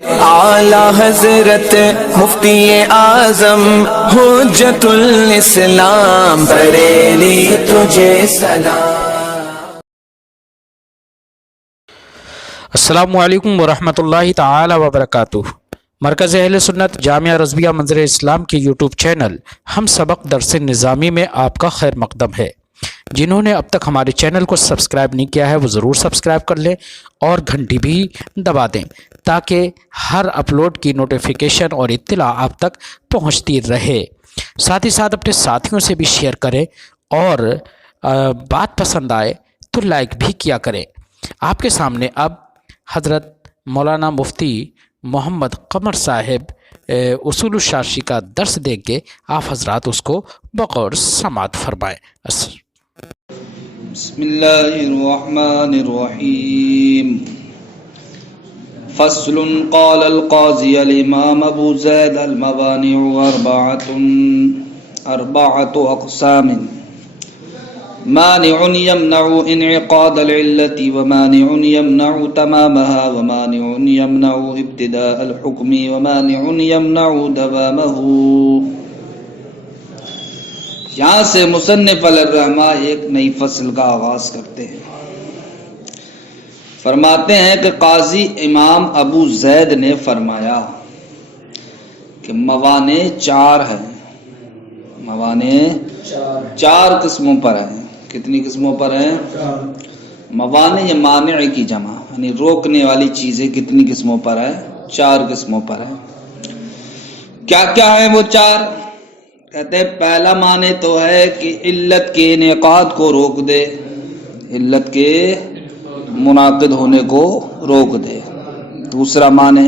اعلی حضرت مفتی اعظم حجت الاسلام بریلی تجھے سلام۔ السلام علیکم ورحمۃ اللہ تعالی وبرکاتہ۔ مرکز اہل سنت جامعہ رضویہ منظر اسلام کے یوٹیوب چینل ہم سبق درس نظامی میں آپ کا خیر مقدم ہے۔ جنہوں نے اب تک ہمارے چینل کو سبسکرائب نہیں کیا ہے وہ ضرور سبسکرائب کر لیں اور گھنٹی بھی دبا دیں تاکہ ہر اپلوڈ کی نوٹیفیکیشن اور اطلاع آپ تک پہنچتی رہے۔ ساتھ ہی ساتھ اپنے ساتھیوں سے بھی شیئر کریں اور بات پسند آئے تو لائک بھی کیا کریں۔ آپ کے سامنے اب حضرت مولانا مفتی محمد قمر صاحب اصول الشاشی کا درس دیں گے، آپ حضرات اس کو بغور سماعت فرمائیں۔ بسم اللہ الرحمن الرحیم۔ فصل قال القاضی الامام ابو زید الموانع اربعۃ اقسام مانع يمنع انعقاد العلة ومانع يمنع تمامها ومانع يمنع ابتداء الحكم ومانع يمنع دوامه۔ یہاں سے مصنف علیہ الرحمہ ایک نئی فصل کا آغاز کرتے ہیں۔ فرماتے ہیں کہ قاضی امام ابو زید نے فرمایا کہ موانع چار ہیں، موانع چار قسموں پر ہیں۔ کتنی قسموں پر ہیں؟ موانع یا مانع کی جمع، یعنی روکنے والی چیزیں کتنی قسموں پر ہیں؟ چار قسموں پر ہیں۔ کیا کیا ہیں وہ چار؟ کہتے ہیں پہلا معنی تو ہے کہ علت کے انعقاد کو روک دے، علت کے منعقد ہونے کو روک دے۔ دوسرا معنی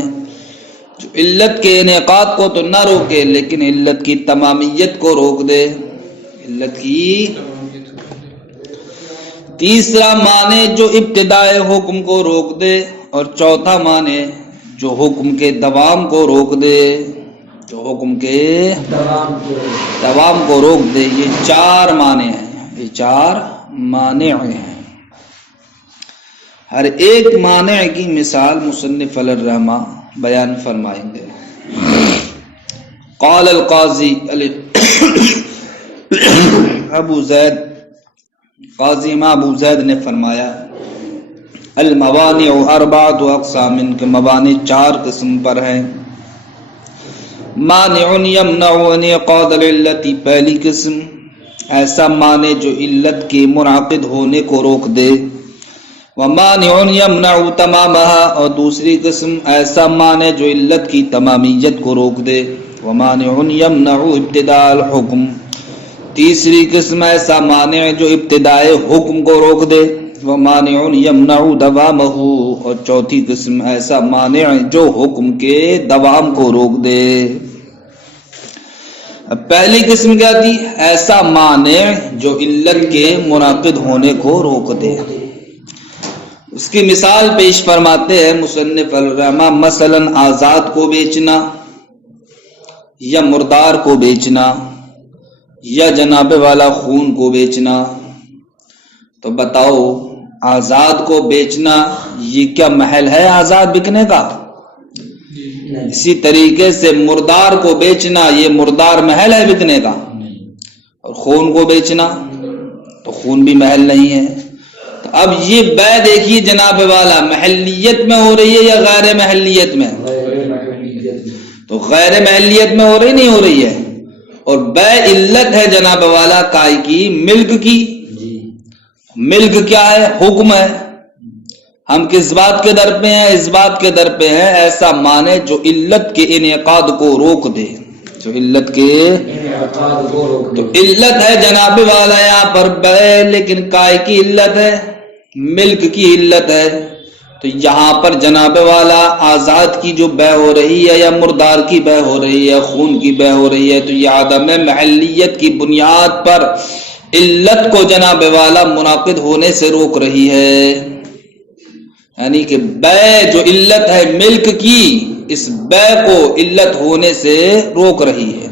جو علت کے انعقاد کو تو نہ روکے لیکن علت کی تمامیت کو روک دے، علت کی۔ تیسرا معنی جو ابتدائے حکم کو روک دے، اور چوتھا معنی جو حکم کے دوام کو روک دے، جو حکم کے دوام کو روک دے۔ یہ چار معنی ہیں، یہ چار مانع ہیں۔ ہر ایک مانع کی مثال مصنف علیہ الرحمہ بیان فرمائیں گے۔ قال القاضی ابو زید، قاضی امام ابو زید نے فرمایا الموانع اربعۃ اقسام، کے موانع چار قسم پر ہیں۔ مانع یمنع انعقاد العلت، پہلی قسم ایسا مانع جو علت کے منعقد ہونے کو روک دے۔ ومانع یمنع تمامها، اور دوسری قسم ایسا مانع جو علت کی تمامیت کو روک دے۔ ومانع یمنع ابتداء الحکم، تیسری قسم ایسا مانع جو ابتدائے حکم کو روک دے۔ ومانع یمنع دوامه، اور چوتھی قسم ایسا مانع جو حکم کے دوام کو روک دے۔ پہلی قسم کیا تھی؟ ایسا مانع جو علت کے منعقد ہونے کو روک دے۔ اس کی مثال پیش فرماتے ہیں مصنف الرحمہ، مثلا آزاد کو بیچنا یا مردار کو بیچنا یا جناب والا خون کو بیچنا۔ تو بتاؤ آزاد کو بیچنا یہ کیا محل ہے آزاد بکنے کا؟ اسی طریقے سے مردار کو بیچنا یہ مردار محل ہے بکنے کا، اور خون کو بیچنا تو خون بھی محل نہیں ہے۔ تو اب یہ بے دیکھیے جناب والا محلیت میں ہو رہی ہے یا غیر محلیت میں؟ تو غیر محلیت میں ہو رہی نہیں ہو رہی ہے، اور بے علت ہے جناب والا کائی کی؟ ملک کی۔ ملک کیا ہے؟ حکم ہے۔ ہم کس بات کے در پہ ہیں؟ اس بات کے در پہ ہیں ایسا معنی جو علت کے انعقاد کو روک دے، جو علت کے تو علت ہے جناب والا یہاں پر بے، لیکن کائے کی علت ہے؟ ملک کی علت ہے۔ تو یہاں پر جناب والا آزاد کی جو بے ہو رہی ہے یا مردار کی بے ہو رہی ہے، خون کی بے ہو رہی ہے، تو یہ عدم محلیت کی بنیاد پر علت کو جناب والا منعقد ہونے سے روک رہی ہے۔ یعنی کہ بے جو علت ہے ملک کی، اس بے کو علت ہونے سے روک رہی ہے۔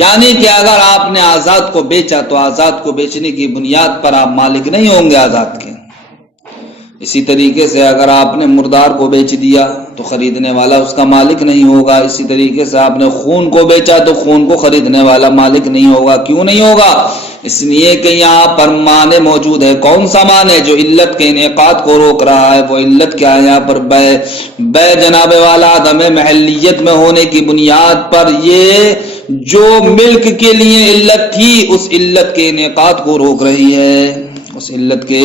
یعنی کہ اگر آپ نے آزاد کو بیچا تو آزاد کو بیچنے کی بنیاد پر آپ مالک نہیں ہوں گے آزاد کے، اسی طریقے سے اگر آپ نے مردار کو بیچ دیا تو خریدنے والا اس کا مالک نہیں ہوگا. اسی طریقے سے آپ نے خون کو بیچا تو خون کو خریدنے والا مالک نہیں ہوگا. کیوں نہیں ہوگا؟ اس لیے کہ یہاں پر معنی موجود ہے. کون سا معنی؟ جو علت کے انعقاد کو روک رہا ہے. وہ علت کیا ہے یہاں پر؟ بے جناب والا عدم محلیت میں ہونے کی بنیاد پر یہ جو ملک کے لیے علت تھی اس علت کے انعقاد کو روک رہی ہے. اس علت کے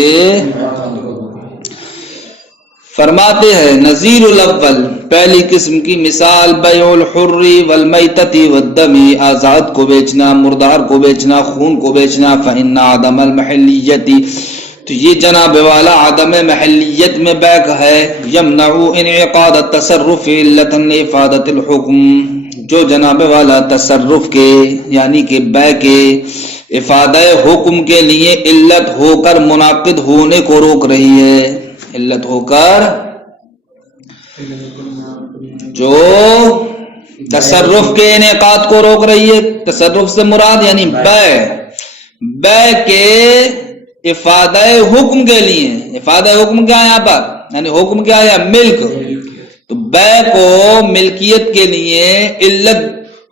فرماتے ہیں نظیر الاول، پہلی قسم کی مثال بیع الحر والمیتۃ والدم، آزاد کو بیچنا، مردار کو بیچنا، خون کو بیچنا. فإن عدم المحلیت، تو یہ جناب والا عدم محلیت میں بیع ہے. یمنع انعقاد التصرف علۃ لافادۃ الحکم، جو جناب والا تصرف کے یعنی کہ بیع کے افادہ حکم کے لیے علت ہو کر منعقد ہونے کو روک رہی ہے. علت ہو کر جو تصرف کے انعقاد کو روک رہی ہے. تصرف سے مراد یعنی بیع کے افادہ حکم کے لیے. افادہ حکم کیا ہے یہاں پر؟ یعنی حکم کیا ہے؟ ملک. تو بیع کو ملکیت کے لیے علت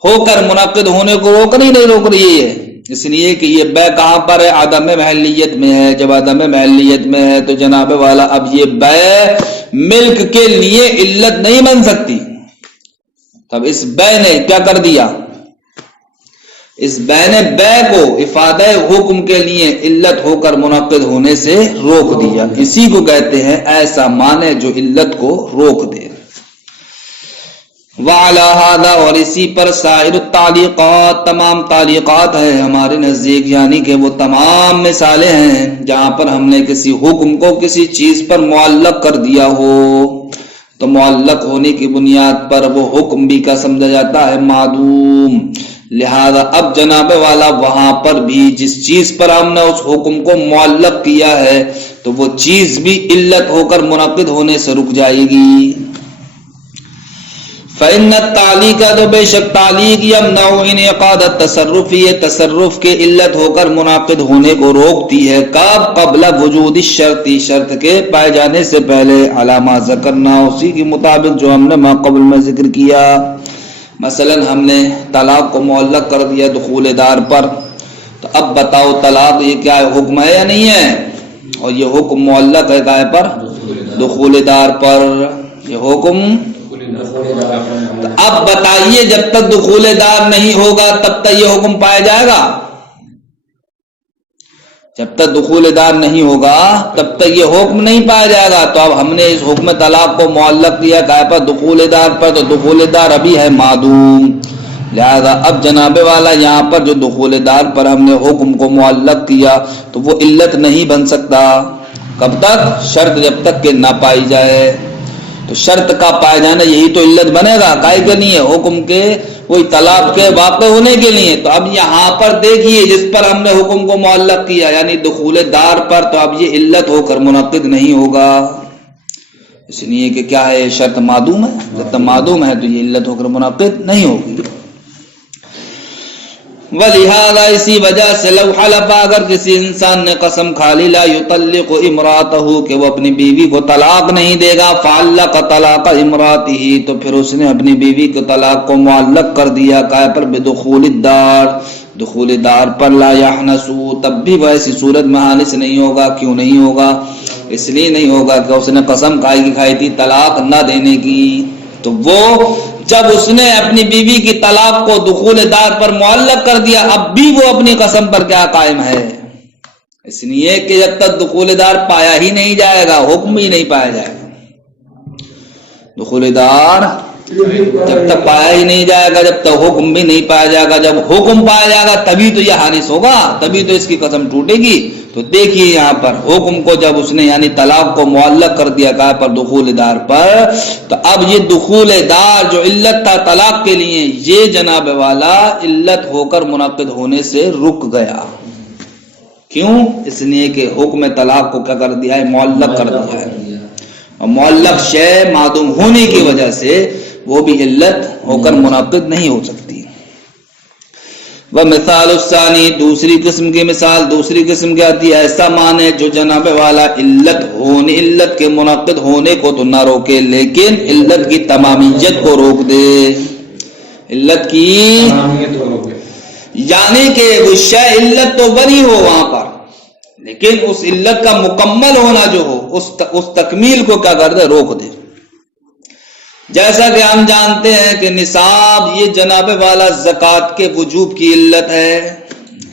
ہو کر منعقد ہونے کو روک رہی ہے. اس لیے کہ یہ بیع کہاں پر ہے؟ عدم محلیت میں ہے. جب عدم محلیت میں ہے تو جناب والا اب یہ بیع ملک کے لیے علت نہیں بن سکتی. تب اس بیع نے کیا کر دیا؟ اس بیع نے بیع کو افادہ حکم کے لیے علت ہو کر منعقد ہونے سے روک دیا. اسی کو کہتے ہیں ایسا معنی جو علت کو روک دے. وعلی ھذا، اور اسی پر سائر التعلیقات، تمام تعلیقات ہیں ہمارے نزدیک، یعنی کہ وہ تمام مثالیں ہیں جہاں پر ہم نے کسی حکم کو کسی چیز پر معلق کر دیا ہو تو معلق ہونے کی بنیاد پر وہ حکم بھی کا سمجھا جاتا ہے معدوم. لہذا اب جناب والا وہاں پر بھی جس چیز پر ہم نے اس حکم کو معلق کیا ہے تو وہ چیز بھی علت ہو کر منعقد ہونے سے رک جائے گی. فإن التعلیق، تو بے شک تعلیق یمنع انعقاد التصرف، یہ تصرف کے علت ہو کر منعقد ہونے کو روکتی ہے. کب؟ قبل وجود الشرط، شرط کے پائے جانے سے پہلے. علامہ ذکرنا، اسی کے مطابق جو ہم نے ما قبل میں ذکر کیا. مثلا ہم نے طلاق کو معلق کر دیا دخول دار پر، تو اب بتاؤ طلاق یہ کیا ہے؟ حکم ہے یا نہیں ہے؟ اور یہ حکم معلق ہے کائے پر؟ دخول دار پر. یہ حکم تو اب بتائیے جب تک دخول دار نہیں ہوگا تب تک یہ حکم پایا جائے گا؟ جب تک دخول دار نہیں ہوگا تب تک یہ حکم نہیں پایا جائے گا. تو اب ہم نے اس حکم طلاق کو معلق کیا کائے پر؟ دخول دار پر. تو دخول دار ابھی ہے معدوم. لہذا اب جناب والا یہاں پر جو دخول دار پر ہم نے حکم کو معلق کیا تو وہ علت نہیں بن سکتا. کب تک؟ شرط جب تک کہ نہ پائی جائے. تو شرط کا پائے جانا یہی تو علت بنے گا. کائے کے لیے؟ حکم کے کوئی طلاق کے واقع ہونے کے لیے. تو اب یہاں پر دیکھیے جس پر ہم نے حکم کو معلق کیا یعنی دخول دار پر، تو اب یہ علت ہو کر منعقد نہیں ہوگا. اس لیے کہ کیا ہے؟ شرط معدوم ہے. جب تک معدوم ہے تو یہ علت ہو کر منعقد نہیں ہوگی. ولہذا، اسی وجہ سے لو حلف، اگر کسی انسان نے قسم کھا لی لا یطلق امرأته، کہ وہ اپنی بیوی کو طلاق نہیں دے گا، فعلق طلاق امرأته، تو پھر اس نے اپنی بیوی کو طلاق کو معلق کر دیا کائے پر؟ بدخول الدار، دخول دار پر. لا یحنسو، تب بھی وہ ایسی صورت میں حانس نہیں ہوگا. کیوں نہیں ہوگا؟ اس لیے نہیں ہوگا کہ اس نے قسم کھائی تھی طلاق نہ دینے کی. تو وہ جب اس نے اپنی بیوی کی طلاق کو دخول دار پر معلق کر دیا اب بھی وہ اپنی قسم پر کیا قائم ہے؟ اس لیے کہ جب تک دخول دار پایا ہی نہیں جائے گا حکم ہی نہیں پایا جائے گا. دخول دار جب تک پایا ہی نہیں جائے گا، جب تک حکم بھی نہیں پایا جائے گا. جب حکم پایا جائے گا تبھی تو یہ حانس ہوگا، تبھی تو اس کی قسم ٹوٹے گی. تو دیکھیے یہاں پر حکم کو جب اس نے یعنی طلاق کو معلق کر دیا کہا پر دخول دار پر، تو اب یہ دخول دار جو علت تھا طلاق کے لیے یہ جناب والا علت ہو کر منعقد ہونے سے رک گیا. کیوں؟ اس لیے کہ حکم طلاق کو کیا کر دیا ہے؟ معلق کر دیا ہے. اور معلق شے معدوم ہونے کی وجہ سے وہ بھی علت ہو کر منعقد نہیں ہو سکتی. ومثال الثانی، دوسری قسم کی مثال، دوسری قسم کی آتی ہے ایسا معنی جو جناب والا علت کے منعقد ہونے کو تو نہ روکے لیکن علت کی تمامیت کو روک دے، علت کی یعنی کہ وہ شے علت تو بنی ہو وہاں پر لیکن اس علت کا مکمل ہونا جو ہو اس تکمیل کو کیا کر دے، روک دے۔ جیسا کہ ہم جانتے ہیں کہ نصاب یہ جناب والا زکوٰۃ کے وجوب کی علت ہے،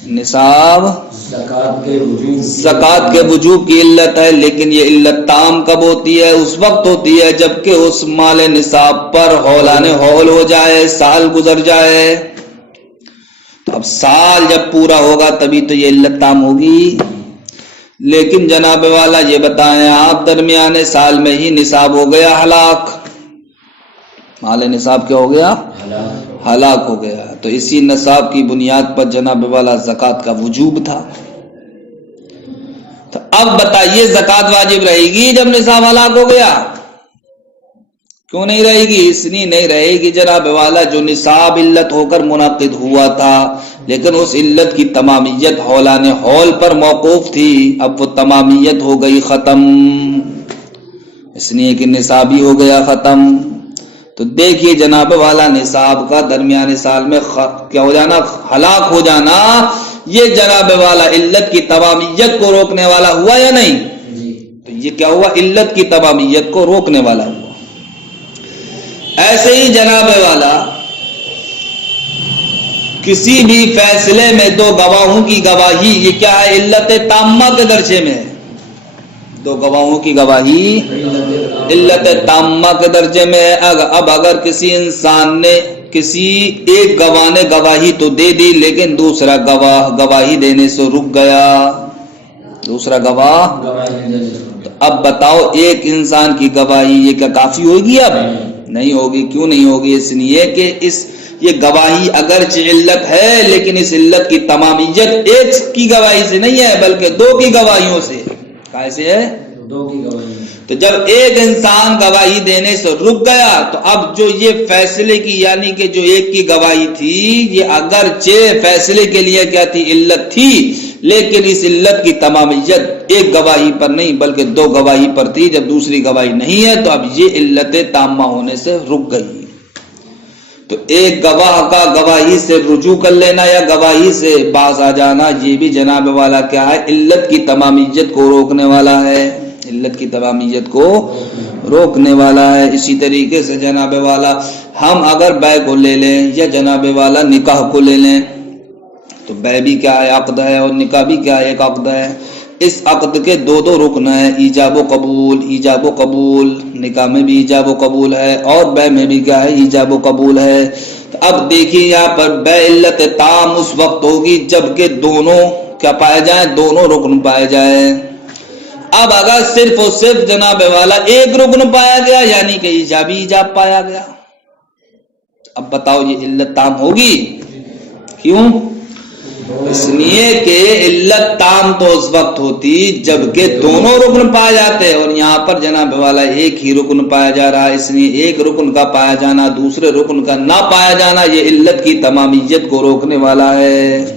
نصاب زکوٰۃ کے وجوب کی علت ہے، لیکن یہ علت تام کب ہوتی ہے؟ اس وقت ہوتی ہے جبکہ اس مال نصاب پر ہولان ہول ہو جائے، سال گزر جائے۔ تو اب سال جب پورا ہوگا تبھی تو یہ علت تام ہوگی، لیکن جناب والا یہ بتائیں آپ درمیانے سال میں ہی نصاب ہو گیا ہلاک، مال نصاب کیا ہو گیا؟ ہلاک ہو گیا، تو اسی نصاب کی بنیاد پر جناب والا زکوٰۃ کا وجوب تھا۔ تو اب بتائیے زکوٰۃ واجب رہے گی جب نصاب ہلاک ہو گیا؟ کیوں نہیں رہے گی؟ اس لیے نہیں رہے گی جناب والا جو نصاب علت ہو کر منعقد ہوا تھا لیکن اس علت کی تمامیت ہولان ہول پر موقوف تھی، اب وہ تمامیت ہو گئی ختم، اس لیے کہ نصاب ہی ہو گیا ختم۔ تو دیکھیے جناب والا نصاب کا درمیانے سال میں کیا ہو جانا، ہلاک ہو جانا، یہ جناب والا علت کی تمامیت کو روکنے والا ہوا یا نہیں؟ تو یہ کیا ہوا؟ علت کی تمامیت کو روکنے والا ہوا۔ ایسے ہی جناب والا کسی بھی فیصلے میں دو گواہوں کی گواہی، یہ کیا ہے؟ علت تامہ کے درجے میں ہے، دو گواہوں کی گواہی علت تامہ کے درجے میں ہے۔ اب اگر کسی انسان نے کسی ایک گواہ نے گواہی تو دے دی لیکن دوسرا گواہ گواہی دینے سے رک گیا، دوسرا گواہ، تو اب بتاؤ ایک انسان کی گواہی یہ کیا کافی ہوگی؟ اب نہیں ہوگی۔ کیوں نہیں ہوگی؟ اس لیے کہ یہ گواہی اگرچہ علت ہے لیکن اس علت کی تمامیت ایک کی گواہی سے نہیں ہے بلکہ دو کی گواہیوں سے، کیسے ہے؟ دو کی گواہی۔ تو جب ایک انسان گواہی دینے سے رک گیا تو اب جو یہ فیصلے کی یعنی کہ جو ایک کی گواہی تھی یہ اگرچہ فیصلے کے لیے کیا تھی؟ علت تھی، لیکن اس علت کی تمامیت ایک گواہی پر نہیں بلکہ دو گواہی پر تھی۔ جب دوسری گواہی نہیں ہے تو اب یہ علت تامہ ہونے سے رک گئی۔ تو ایک گواہ کا گواہی سے رجوع کر لینا یا گواہی سے باز آ جانا یہ بھی جناب والا کیا ہے؟ علت کی تمامیت کو روکنے والا ہے، علت کی تمامیت کو روکنے والا ہے۔ اسی طریقے سے جناب والا ہم اگر بیع کو لے لیں یا جناب والا نکاح کو لے لیں تو بیع بھی کیا ہے؟ عقد ہے، اور نکاح بھی کیا ہے؟ ایک عقد ہے۔ اس عقد کے دو رکن ہیں، ایجاب و قبول، ایجاب و قبول، نکاح میں بھی ایجاب و قبول ہے اور بیع میں بھی کیا ہے؟ ایجاب و قبول ہے۔ تو اب دیکھیے یہاں پر بیع علت تام اس وقت ہوگی جبکہ دونوں کیا پائے جائیں؟ دونوں رکن پائے جائیں۔ اب اگر صرف اور صرف جناب والا ایک رکن پایا گیا یعنی کہ ایجابی ایجاب پایا گیا، اب بتاؤ یہ علت تام ہوگی؟ کیوں؟ اس لیے کہ علت تام تو اس وقت ہوتی جبکہ دونوں رکن پائے جاتے، اور یہاں پر جناب والا ایک ہی رکن پایا جا رہا ہے، اس لیے ایک رکن کا پایا جانا دوسرے رکن کا نہ پایا جانا یہ علت کی تمامیت کو روکنے والا ہے۔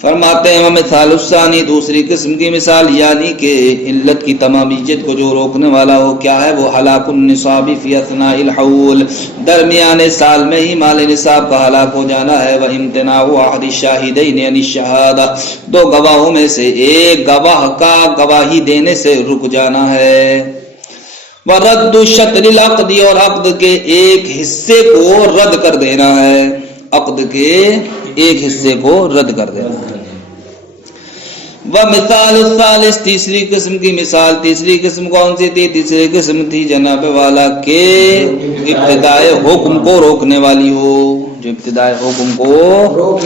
فرماتے ہیں مثال الثانی، دوسری قسم کی مثال یعنی کہ علت کی تمامیت کو جو روکنے والا ہو کیا ہے؟ وہ ہلاک النصاب فی اثناء الحول، درمیانے سال میں ہی مال نصاب کا ہلاک ہو جانا ہے۔ وامتناع احد الشاہدین عن الشہادہ، دو گواہوں میں سے ایک گواہ کا گواہی دینے سے رک جانا ہے۔ ورد شطر العقد، اور عقد کے ایک حصے کو رد کر دینا ہے، عقد کے ایک حصے کو رد کر دینا ہے۔ ومثال الثالث، تیسری قسم کی مثال، تیسری قسم کون سی تھی؟ تیسری قسم تھی جناب والا کے ابتدائے حکم کو روکنے والی ہو، جو ابتدائے حکم کو،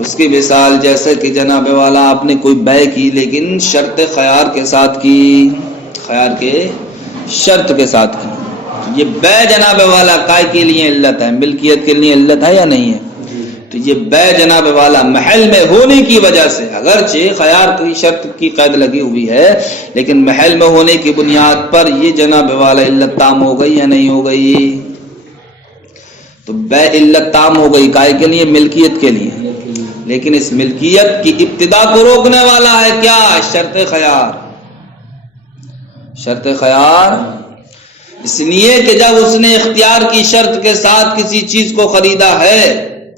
اس کی مثال جیسے کہ جناب والا آپ نے کوئی بیع کی لیکن شرط خیار کے ساتھ کی، خیار کے شرط کے ساتھ کی، یہ بیع جناب والا کائے کے لیے علت ہے؟ ملکیت کے لیے علت ہے یا نہیں ہے؟ تو یہ بیع جناب والا محل میں ہونے کی وجہ سے، اگرچہ خیار کی شرط کی قید لگی ہوئی ہے لیکن محل میں ہونے کی بنیاد پر یہ جناب والا علت تام ہو گئی یا نہیں ہو گئی؟ تو بے علت تام ہو گئی کائے کے لیے؟ ملکیت کے لیے. لیکن اس ملکیت کی ابتدا کو روکنے والا ہے کیا؟ شرط خیار. شرط خیار اس لیے کہ جب اس نے اختیار کی شرط کے ساتھ کسی چیز کو خریدا ہے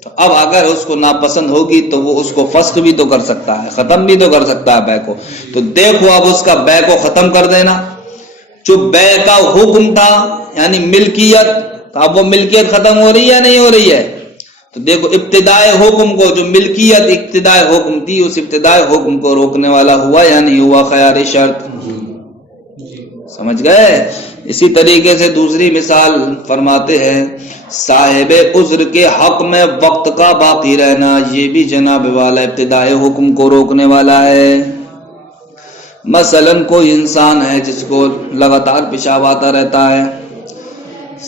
تو اب اگر اس کو ناپسند ہوگی تو وہ اس کو فسخ بھی تو کر سکتا ہے، ختم بھی تو کر سکتا ہے بے کو. تو دیکھو اب اس کا بے کو ختم کر دینا. جو بے کا حکم تھا یعنی ملکیت، تو اب وہ ملکیت ختم ہو رہی ہے نہیں ہو رہی ہے؟ تو دیکھو ابتدائے حکم کو، جو ملکیت ابتدائے حکم تھی، اس ابتدائے حکم کو روکنے والا ہوا یا نہیں ہوا خیار شرط؟ سمجھ گئے؟ اسی طریقے سے دوسری مثال فرماتے ہیں صاحب عذر کے حق میں وقت کا باقی رہنا، یہ بھی جناب والا ابتدائے حکم کو روکنے والا ہے. مثلا کوئی انسان ہے جس کو لگاتار پیشاب آتا رہتا ہے،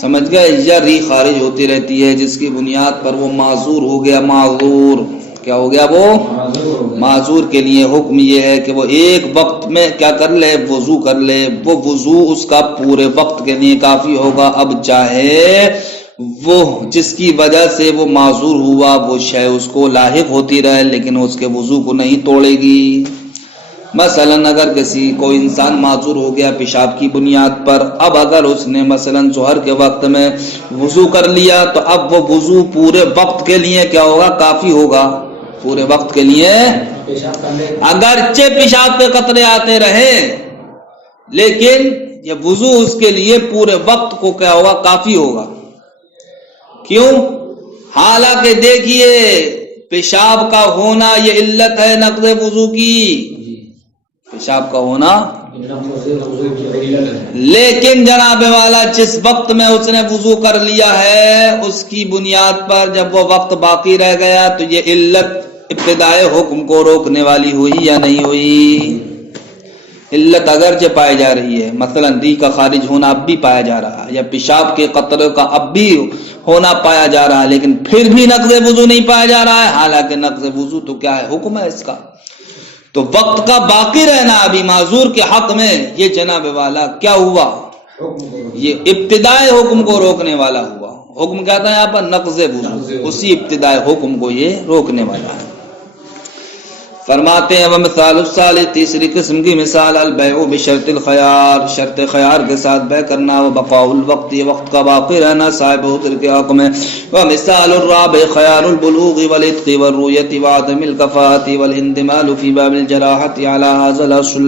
سمجھ گئے، یا ری خارج ہوتی رہتی ہے، جس کی بنیاد پر وہ معذور ہو گیا. معذور کیا ہو گیا؟ وہ معذور کے لیے حکم یہ ہے کہ وہ ایک وقت میں کیا کر لے؟ وضو کر لے. وہ وضو اس کا پورے وقت کے لیے کافی ہوگا. اب چاہے وہ جس کی وجہ سے وہ معذور ہوا وہ شے اس کو لاحق ہوتی رہے لیکن اس کے وضو کو نہیں توڑے گی. مثلا اگر کوئی انسان معذور ہو گیا پیشاب کی بنیاد پر، اب اگر اس نے مثلا ظہر کے وقت میں وضو کر لیا تو اب وہ وضو پورے وقت کے لیے کیا ہوگا؟ کافی ہوگا. پورے وقت کے لیے اگرچہ پیشاب پہ قطرے آتے رہے لیکن یہ وضو اس کے لیے پورے وقت کو کیا ہوگا؟ کافی ہوگا. کیوں؟ حالانکہ دیکھیے پیشاب کا ہونا یہ علت ہے نقض وضو کی، پیشاب کا ہونا. لیکن جناب والا جس وقت میں اس نے وضو کر لیا ہے اس کی بنیاد پر جب وہ وقت باقی رہ گیا تو یہ علت ابتدائے حکم کو روکنے والی ہوئی یا نہیں ہوئی؟ علت اگرچہ پائی جا رہی ہے، مثلا ری کا خارج ہونا اب بھی پایا جا رہا ہے یا پیشاب کے قطرے کا اب بھی ہونا پایا جا رہا ہے، لیکن پھر بھی نقض وضو نہیں پایا جا رہا ہے. حالانکہ نقض وضو تو کیا ہے؟ حکم ہے اس کا. تو وقت کا باقی رہنا ابھی معذور کے حق میں یہ جناب والا کیا ہوا؟ یہ ابتدائے حکم کو روکنے والا ہوا. حکم کیا تھا یہاں پر؟ نقض وضو. اسی ابتدائے حکم کو یہ روکنے والا ہے. فرماتے ہیں ومثال الثالث، تیسری قسم کی مثال البیع بشرط الخیار، شرط خیار کے ساتھ بیع کرنا. وبقاء الوقت، یہ وقت کا باقی رہنا صاحب عذر کے حق میں. ومثال الرابع خیار البلوغ والعتق والرؤية وعدم الكفاءة والاندمال في باب الجراحة على هذا الاصل.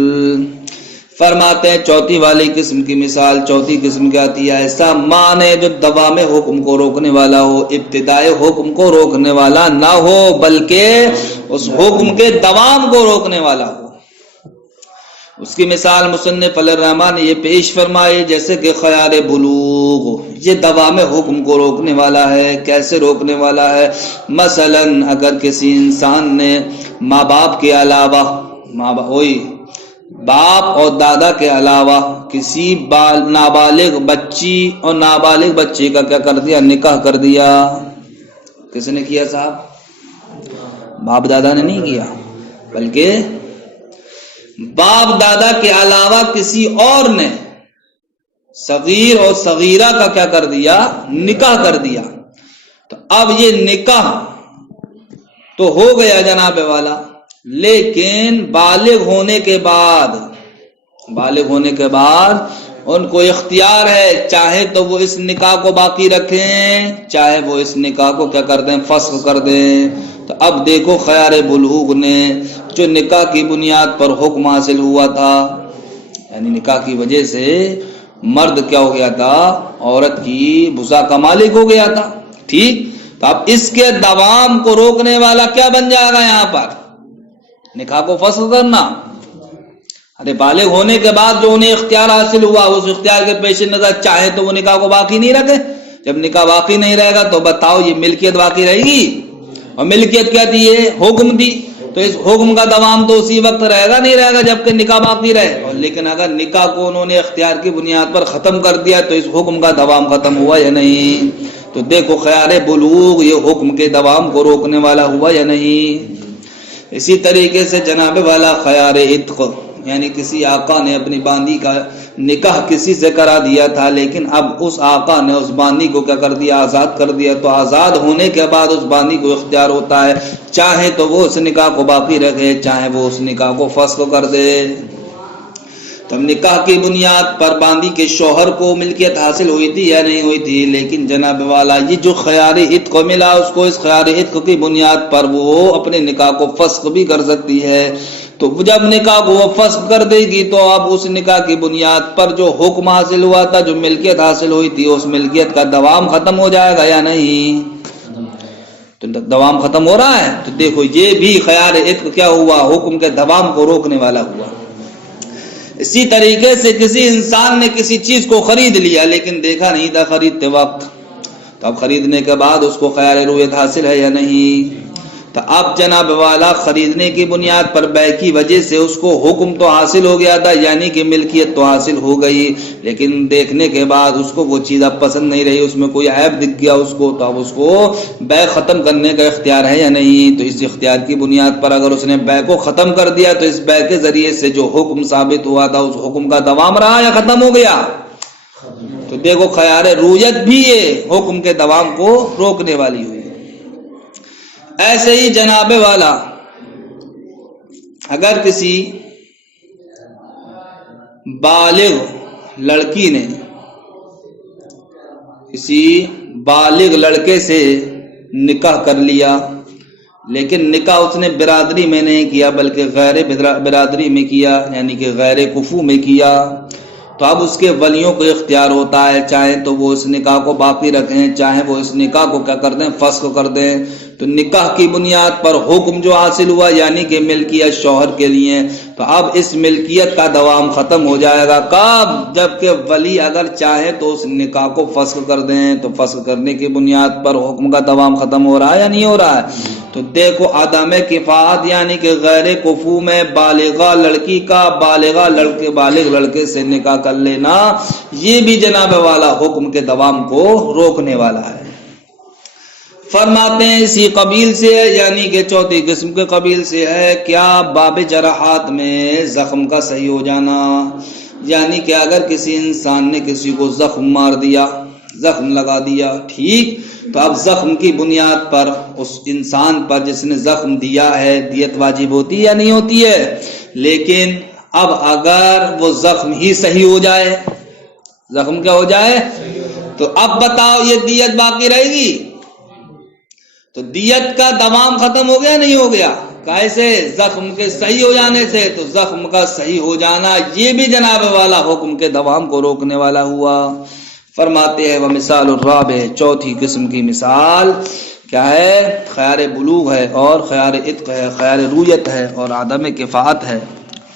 فرماتے ہیں چوتھی والی قسم کی مثال، چوتھی قسم کیا آتی ہے؟ ایسا معنی جو دوام حکم کو روکنے والا ہو، ابتدائے حکم کو روکنے والا نہ ہو بلکہ اس حکم کے دوام کو روکنے والا ہو. اس کی مثال مصنف علیہ الرحمٰن نے یہ پیش فرمائی جیسے کہ خیار بلوغ، یہ دوام حکم کو روکنے والا ہے. کیسے روکنے والا ہے؟ مثلا اگر کسی انسان نے ماں باپ کے علاوہ باپ اور دادا کے علاوہ کسی نابالغ بچی اور نابالغ بچے کا کیا کر دیا؟ نکاح کر دیا. کس نے کیا صاحب؟ باپ دادا نے نہیں کیا بلکہ باپ دادا کے علاوہ کسی اور نے صغیر اور صغیرہ کا کیا کر دیا؟ نکاح کر دیا. تو اب یہ نکاح تو ہو گیا جناب والا، لیکن بالغ ہونے کے بعد ان کو اختیار ہے، چاہے تو وہ اس نکاح کو باقی رکھیں چاہے وہ اس نکاح کو کیا کر دیں؟ فسخ کر دیں. تو اب دیکھو خیار بلوغ نے جو نکاح کی بنیاد پر حکم حاصل ہوا تھا، یعنی نکاح کی وجہ سے مرد کیا ہو گیا تھا؟ عورت کی بزا کا مالک ہو گیا تھا. ٹھیک، تو اب اس کے دوام کو روکنے والا کیا بن جائے گا یہاں پر؟ نکاح کو فسخ کرنا. ارے بالغ ہونے کے بعد جو انہیں اختیار حاصل ہوا اس اختیار کے پیش نظر چاہے تو وہ نکاح کو باقی نہیں رکھے. جب نکاح باقی نہیں رہے گا تو بتاؤ یہ ملکیت باقی رہے گی؟ اور ملکیت کیا تھی؟ یہ حکم تھی. تو اس حکم کا دوام تو اسی وقت رہے گا نہیں رہے گا جبکہ نکاح باقی رہے. اور لیکن اگر نکاح کو انہوں نے اختیار کی بنیاد پر ختم کر دیا تو اس حکم کا دوام ختم ہوا یا نہیں؟ تو دیکھو خیار بلوغ یہ حکم کے دوام کو روکنے والا ہوا یا نہیں؟ اسی طریقے سے جناب والا خیار عتق، یعنی کسی آقا نے اپنی نکاح کسی سے کرا دیا تھا، لیکن اب اس آقا نے اس بانی کو کیا کر دیا؟ آزاد کر دیا. تو آزاد ہونے کے بعد اس بانی کو اختیار ہوتا ہے، چاہے تو وہ اس نکاح کو باقی رکھے، چاہے وہ اس نکاح کو فسخ کر دے. تو نکاح کی بنیاد پر باندی کے شوہر کو ملکیت حاصل ہوئی تھی یا نہیں ہوئی تھی؟ لیکن جناب والا یہ جو خیار عتق ملا اس کو، اس خیار عتق کی بنیاد پر وہ اپنے نکاح کو فسخ بھی کر سکتی ہے. تو جب نکاح کو وہ فسخ کر دے گی تو اب اس نکاح کی بنیاد پر جو حکم حاصل ہوا تھا، جو ملکیت حاصل ہوئی تھی، اس ملکیت کا دوام ختم ہو جائے گا یا نہیں؟ تو دوام ختم ہو رہا ہے. تو دیکھو یہ بھی خیار عتق کیا ہوا؟ حکم کے دوام کو روکنے والا ہوا. اسی طریقے سے کسی انسان نے کسی چیز کو خرید لیا لیکن دیکھا نہیں تھا خریدتے وقت، تو اب خریدنے کے بعد اس کو خیار رویت حاصل ہے یا نہیں؟ تو اب جناب والا خریدنے کی بنیاد پر بے کی وجہ سے اس کو حکم تو حاصل ہو گیا تھا، یعنی کہ ملکیت تو حاصل ہو گئی، لیکن دیکھنے کے بعد اس کو وہ چیز اب پسند نہیں رہی، اس میں کوئی عیب دکھ گیا اس کو، تو اب اس کو بے ختم کرنے کا اختیار ہے یا نہیں؟ تو اس اختیار کی بنیاد پر اگر اس نے بے کو ختم کر دیا تو اس بے کے ذریعے سے جو حکم ثابت ہوا تھا اس حکم کا دوام رہا یا ختم ہو گیا؟ تو دیکھو خیار رویت بھی یہ حکم کے دوام کو روکنے والی ہوئی. ایسے ہی جناب والا اگر کسی بالغ لڑکی نے کسی بالغ لڑکے سے نکاح کر لیا، لیکن نکاح اس نے برادری میں نہیں کیا بلکہ غیر برادری میں کیا، یعنی کہ غیر کفو میں کیا، تو اب اس کے ولیوں کو اختیار ہوتا ہے، چاہے تو وہ اس نکاح کو باقی رکھیں، چاہے وہ اس نکاح کو کیا کر دیں؟ فسخ کر دیں. تو نکاح کی بنیاد پر حکم جو حاصل ہوا یعنی کہ ملکیت شوہر کے لیے، تو اب اس ملکیت کا دوام ختم ہو جائے گا. کب؟ جبکہ ولی اگر چاہے تو اس نکاح کو فسخ کر دیں، تو فسخ کرنے کی بنیاد پر حکم کا دوام ختم ہو رہا ہے یا نہیں ہو رہا ہے؟ تو دیکھو عدم کفاعت یعنی کہ غیر کفو میں بالغہ لڑکی کا بالغ لڑکے سے نکاح کر لینا، یہ بھی جناب والا حکم کے دوام کو روکنے والا ہے. فرماتے ہیں اسی قبیل سے ہے، یعنی کہ چوتھی قسم کے قبیل سے ہے کیا؟ باب جراحات میں زخم کا صحیح ہو جانا، یعنی کہ اگر کسی انسان نے کسی کو زخم مار دیا، زخم لگا دیا، ٹھیک، تو اب زخم کی بنیاد پر اس انسان پر جس نے زخم دیا ہے دیت واجب ہوتی ہے یا نہیں ہوتی ہے؟ لیکن اب اگر وہ زخم ہی صحیح ہو جائے، زخم کیا ہو جائے، تو اب بتاؤ یہ دیت باقی رہے گی؟ تو دیت کا دوام ختم ہو گیا نہیں ہو گیا؟ کیسے؟ زخم کے صحیح ہو جانے سے. تو زخم کا صحیح ہو جانا یہ بھی جناب والا حکم کے دوام کو روکنے والا ہوا. فرماتے ہیں ومثال الرابع، چوتھی قسم کی مثال کیا ہے؟ خیار بلوغ ہے اور خیار عتق ہے، خیار رویت ہے اور عدم کفاعت ہے.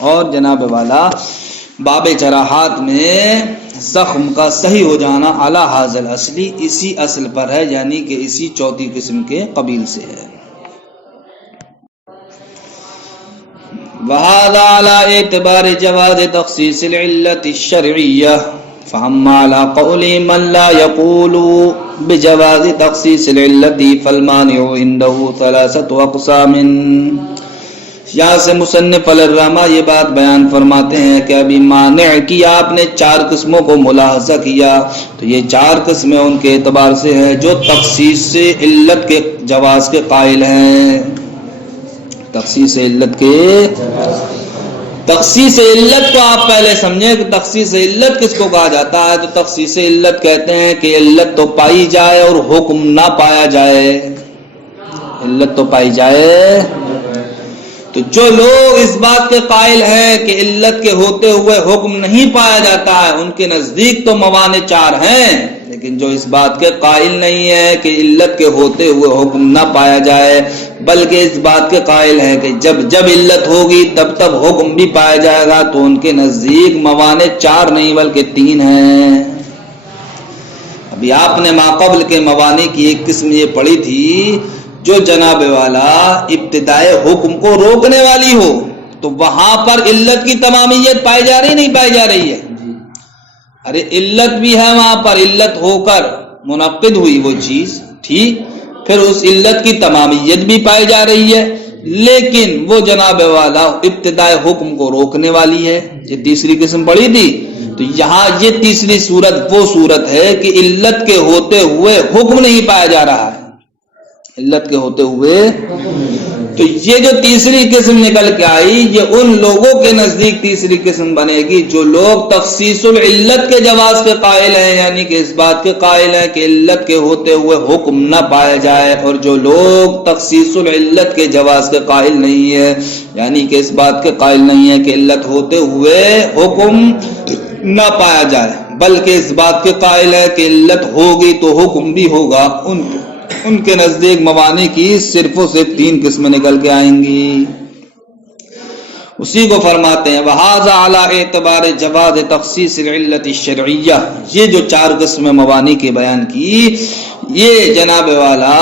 اور جناب والا باب جراحات میں زخم کا صحیح ہو جانا اعلی حاضر اصلی، اسی اصل پر ہے، یعنی کہ اسی چوتھی قسم کے قبیل سے ہے. وَهَذَا عَلَى اعْتِبَارِ جَوَازِ تَخْصِيصِ الْعِلَّةِ الشَّرْعِيَّةِ فَأَمَّا عَلَى قَوْلِ مَنْ لَا يَقُولُ بِجَوَازِ تَخْصِيصِ الْعِلَّةِ فَالْمَانِعُ عِنْدَهُ ثَلَاثَةُ أَقْسَامٍ. یہاں سے مصنف الرحمہ یہ بات بیان فرماتے ہیں کہ ابھی مانع کی آپ نے 4 قسموں کو ملاحظہ کیا، تو یہ 4 قسمیں ان کے اعتبار سے ہیں جو تخصیص علت کے جواز کے قائل ہیں. تخصیص علت کو آپ پہلے سمجھیں کہ تخصیص علت کس کو کہا جاتا ہے. تو تخصیص علت کہتے ہیں کہ علت تو پائی جائے اور حکم نہ پایا جائے. علت تو پائی جائے. تو جو لوگ اس بات کے قائل ہیں کہ علت کے ہوتے ہوئے حکم نہیں پایا جاتا ہے، ان کے نزدیک تو موانع 4 ہیں، لیکن جو اس بات کے قائل نہیں ہے کہ علت کے ہوتے ہوئے حکم نہ پایا جائے، بلکہ اس بات کے قائل ہے کہ جب علت ہوگی تب حکم بھی پایا جائے گا، تو ان کے نزدیک موانع 4 نہیں بلکہ 3 ہیں. ابھی آپ نے ماقبل کے موانع کی ایک قسم یہ پڑھی تھی جو جناب والا ابتدائے حکم کو روکنے والی ہو، تو وہاں پر علت کی تمامیت پائی جا رہی نہیں پائی جا رہی ہے؟ ارے علت بھی ہے وہاں پر، علت ہو کر منعقد ہوئی وہ چیز، ٹھیک، پھر اس علت کی تمامیت بھی پائی جا رہی ہے، لیکن وہ جناب والا ابتدائے حکم کو روکنے والی ہے. یہ تیسری قسم پڑھی تھی. تو یہاں یہ تیسری صورت وہ صورت ہے کہ علت کے ہوتے ہوئے حکم نہیں پایا جا رہا ہے. علت کے ہوتے ہوئے. تو یہ جو تیسری قسم نکل کے آئی یہ ان لوگوں کے نزدیک تیسری قسم بنے گی جو لوگ تخصیص العلت کے جواز کے قائل ہیں، یعنی کہ اس بات کے قائل ہیں کہ علت کے ہوتے ہوئے حکم نہ پایا جائے، اور جو لوگ تخصیص العلت کے جواز کے قائل نہیں ہے، یعنی کہ اس بات کے قائل نہیں ہے کہ علت ہوتے ہوئے حکم نہ پایا جائے، بلکہ اس بات کے قائل ہے کہ علت ہوگی تو حکم بھی ہوگا، ان کے نزدیک موانع کی صرف و صرف تین قسمیں نکل کے آئیں گی. اسی کو فرماتے ہیں وَهَذَا عَلَىٰ اعتبار جواز تخصیص العلت الشرعیہ. یہ جو چار قسمیں موانع کے بیان کی یہ جناب والا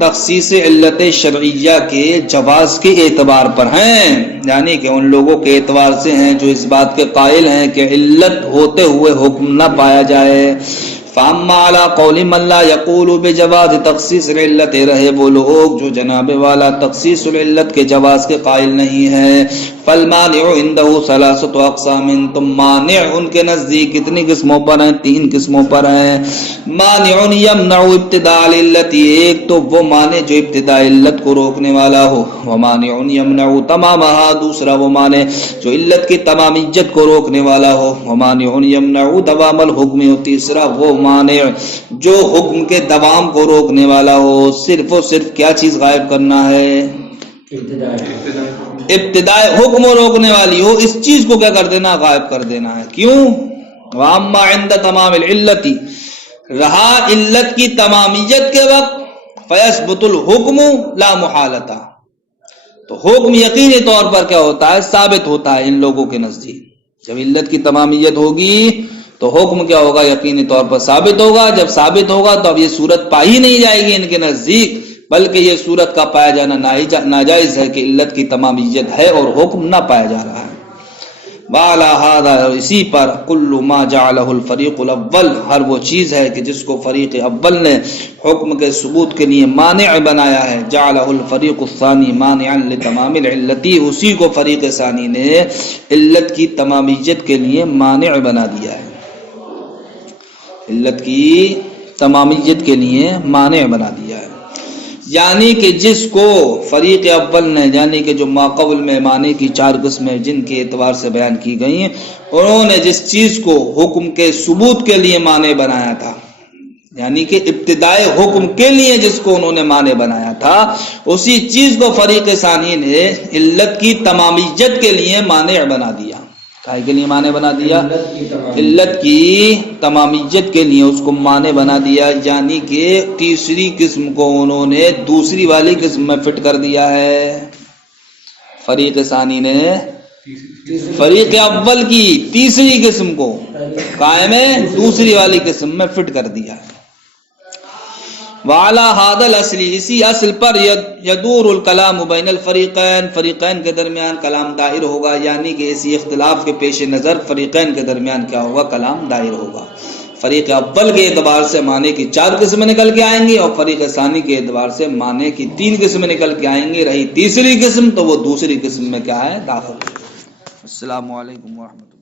تخصیص علت شرعیہ کے جواز کے اعتبار پر ہیں، یعنی کہ ان لوگوں کے اعتبار سے ہیں جو اس بات کے قائل ہیں کہ علت ہوتے ہوئے حکم نہ پایا جائے. فَأَمَّا عَلَىٰ قَوْلِ مَن لَّا يَقُولُ بِجَوَازِ تَخْصِيصِ الْعِلَّةِ، رہے وہ لوگ جو جناب والا تخصیص العلت کے جواز کے قائل نہیں ہے. فَالْمَانِعُ عِندَهُ ثَلَاثَةُ أَقْسَامٍ، تو مانع ان کے نزدیک کتنی قسموں پر ہیں؟ تین قسموں پر ہیں. مانع یمنع ابتداء العلت، ایک تو وہ مانع جو ابتداء علت کو روکنے والا ہو. ومانع یمنع تمامها، دوسرا وہ مانع جو علت کی تمامیت کو روکنے والا ہو. ومانع یمنع دوام الحکم، تیسرا وہ مانع جو حکم کے دوام کو روکنے والا ہو. صرف و صرف کیا چیز غائب کرنا ہے؟ ابتدائے حکم روکنے والی ہو، اس چیز کو کیا کر دینا؟ غائب کر دینا ہے. کیوں؟ وَأَمَّا عِنْدَ تَمَامِ الْعِلَّةِ، رہا علت کی تمامیت کے وقت فَيَثْبُتُ الْحُكْمُ لَا مُحَالَةً، تو حکم یقینی طور پر کیا ہوتا ہے؟ ثابت ہوتا ہے ان لوگوں کے نزدیک. جب علت کی تمامیت ہوگی تو حکم کیا ہوگا؟ یقینی طور پر ثابت ہوگا. جب ثابت ہوگا تو اب یہ صورت پائی نہیں جائے گی ان کے نزدیک، بلکہ یہ صورت کا پایا جانا ناجائز ہے کہ علت کی تمامیت ہے اور حکم نہ پایا جا رہا ہے. وعلی ھذا، اسی پر کل ما جعلہ الفریق الاول، ہر وہ چیز ہے کہ جس کو فریق اول نے حکم کے ثبوت کے لیے مانع بنایا ہے، جعلہ الفریق الثانی مانعا لتمام العلت، اسی کو فریق ثانی نے علت کی تمامیت کے لیے مانع بنا دیا ہے، علت کی تمامیت کے لیے مانع بنا دیا ہے. یعنی کہ جس کو فریق اول نے، یعنی کہ جو ماقبل میں معنی کی چار قسمیں جن کے اعتبار سے بیان کی گئی ہیں، انہوں نے جس چیز کو حکم کے ثبوت کے لیے معنی بنایا تھا، یعنی کہ ابتدائے حکم کے لیے جس کو انہوں نے معنی بنایا تھا، اسی چیز کو فریق ثانی نے علت کی تمامیت کے لیے معنی بنا دیا. کائے کے لیے معنی بنا دیا؟ علت کی تمامیت کے لیے اس کو معنی بنا دیا، یعنی کہ تیسری قسم کو انہوں نے دوسری والی قسم میں فٹ کر دیا ہے. فریق ثانی نے فریق اول کی تیسری قسم کو قائم ہے دوسری والی قسم میں فٹ کر دیا ہے. وعلی ھذا الاصل، اسی اصل پر یدور الکلام بین الفریقین، فریقین کے درمیان کلام دائر ہوگا، یعنی کہ اسی اختلاف کے پیش نظر فریقین کے درمیان کیا ہوگا؟ کلام دائر ہوگا. فریق اول کے اعتبار سے معنی کی چار قسمیں نکل کے آئیں گی، اور فریق ثانی کے اعتبار سے معنی کی تین قسمیں نکل کے آئیں گی. رہی تیسری قسم تو وہ دوسری قسم میں کیا ہے؟ داخل. السلام علیکم ورحمۃ اللہ.